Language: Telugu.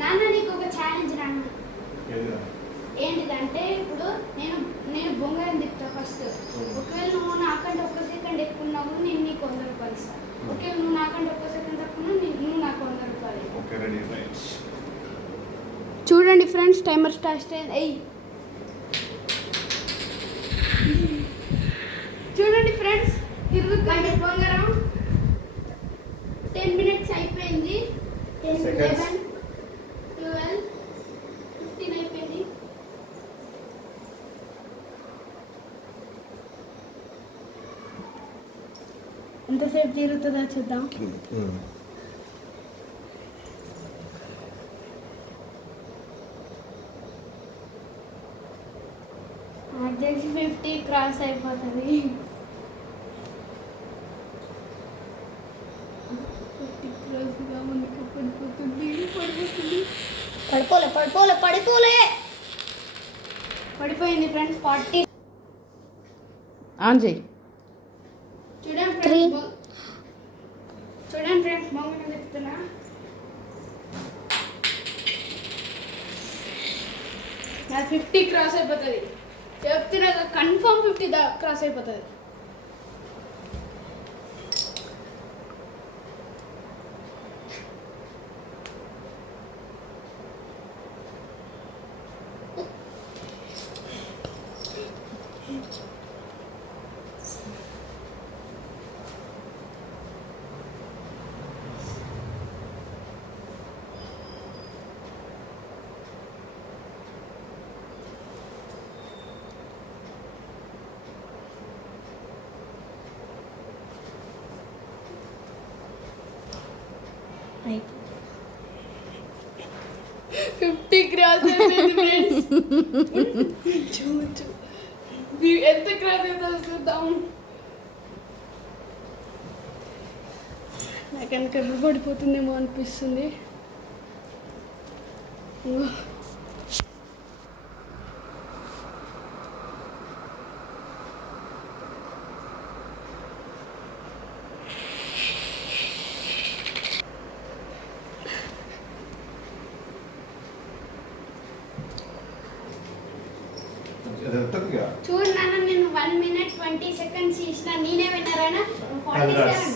నాన్న నీకు ఒక ఛాలెంజ్ నాన్న. ఏంటిదంటే ఇప్పుడు నేను బొంగరం తిప్పుతా ఫస్ట్. ఒకవేళ నువ్వు నాకంటే 1 సెకండ్ ఎక్కువ ఉన్నావు నేను నీకు 100 రూపాయలు ఇస్తాను. ఒకవేళ నువ్వు నాకంటే 1 సెకండ్ తక్కువ నువ్వు నాకు 100 రూపాయలు. Okay ready right. చూడండి ఫ్రెండ్స్ టైమర్ స్టార్ట్ అయ్యి చూడండి ఫ్రెండ్స్ తిరుగుతుంది బొంగరం. 10 minutes అయిపోయింది. 10 11 12 15 అయిపోయింది. ఎంతసేపు తిరుగుతుందో చూద్దాం. నాకు తెలిసి 50 క్రాస్ అయిపోతుంది. 50 క్రాస్గా ముందుకు పడిపోతుంది. పడిపోయింది ఫ్రెండ్స్. 40 ఆన్ చేయి. చూడండి ఫ్రెండ్స్ మమ్మల్ని చెప్తున్నా. నాకు 50 క్రాస్ అయిపోతుంది చెప్తున్నా. కన్ఫర్మ్ 50 క్రాస్ అయిపోతుంది. అయిపోయింది. 50 క్రాస్ అయిపోయింది ఫ్రెండ్స్. ఎంత క్రాస్ అవుతుందో చూద్దాం. నాకు వెనక పడిపోతుందేమో అనిపిస్తుంది. చూడు నాన్న నేను 1 minute 20 seconds ఇచ్చిన. నేనే విన్నర్ అయినా 47.